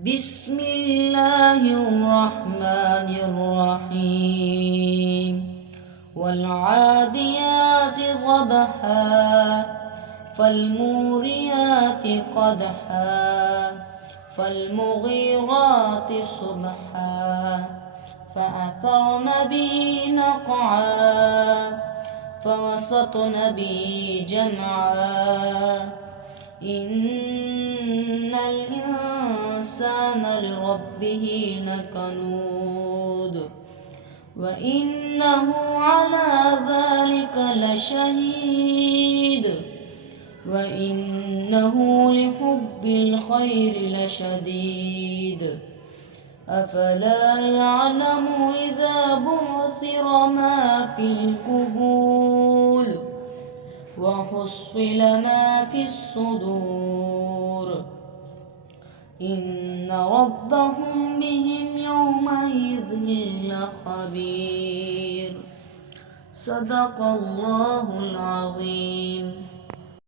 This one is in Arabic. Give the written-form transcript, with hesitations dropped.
بسم الله الرحمن الرحيم والعاديات ضبحا فالموريات قدحا فالمغيرات صبحا فأثرن به نقعا فوسطن به جمعا إن الإنسان لربه لكنود وإنه على ذلك لشهيد وإنه لحب الخير لشديد أفلا يعلم إذا بعثر ما في القبور وحصل ما في الصدور إن ربهم بهم يومئذ لخبير. صدق الله العظيم.